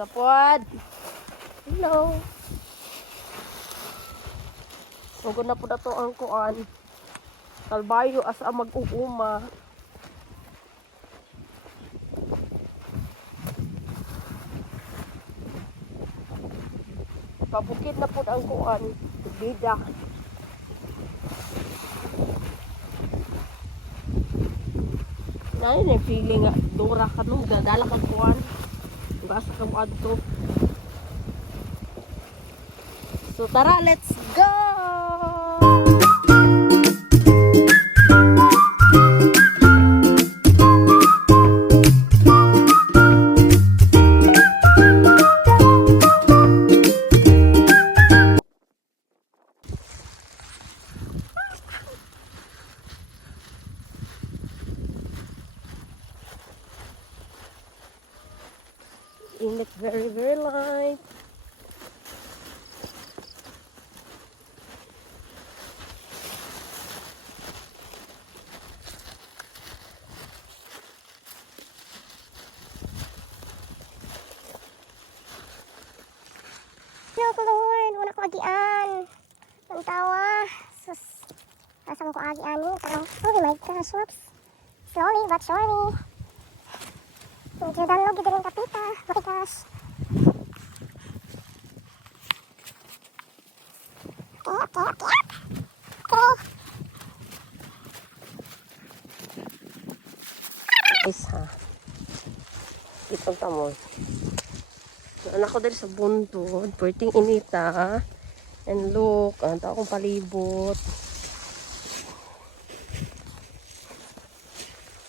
Kapod. Hello. Sugod na po na to ang kuan. Kalbayo asa mag-uuma. Pabukid na po ang kuan. Bida. Nai na feeling nga dura ka nung dadala kag kuan. Basta ka mo adto. So tara, let's go! Init very light. Hello, kulungan. Una ko agian. Ang tawa. Sus. Asam ko agian ni. Parang, oh my gosh, whoops. Slowly but surely. Medyo danlog yun rin kapita. Oh my gosh. Okay. Guys ha. Itong tamon. Anak ko dali sa buntod. Pwedeng inita. And look. Ang tao kong palibot.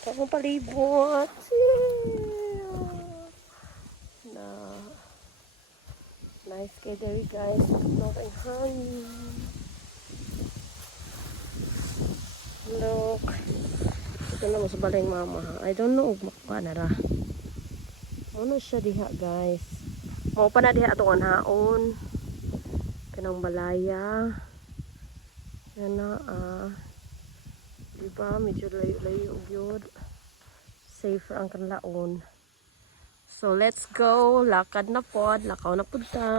Tao kong palibot. Na. Nice kay there guys. Not ang hangin. Look. Ito na mo sa balay mama ha. I don't know. Makuha na ra. Ano siya diha guys. Mao pa na diha atong anhaon. Kanang balaya. Yan na diba medyo layo-layo gyud. Safer ang kanlaon. So let's go. Lakad na pod. Lakaw na pod ta.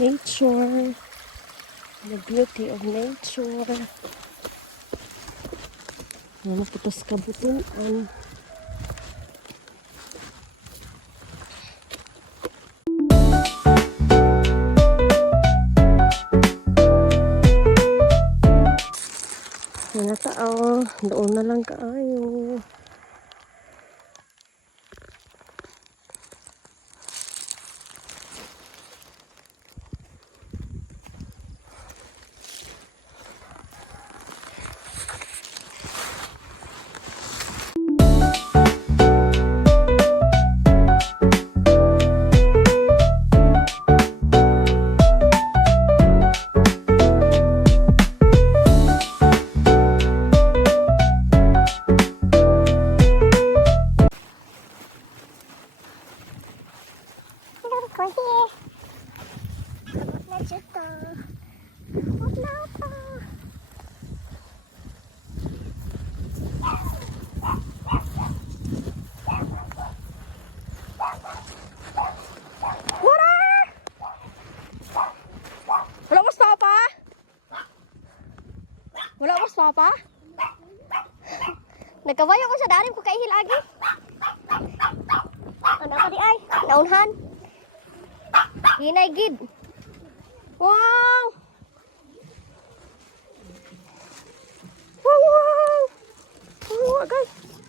Nature, the beauty of nature. Ano putas kabutunan. Mga tao, doon na lang kaayo. Wala ko papa. Nagkabayo ko sa darim ko kay hilagi. Naunhan. Hinay gid. Wow. Wow, wow. Wow, guys.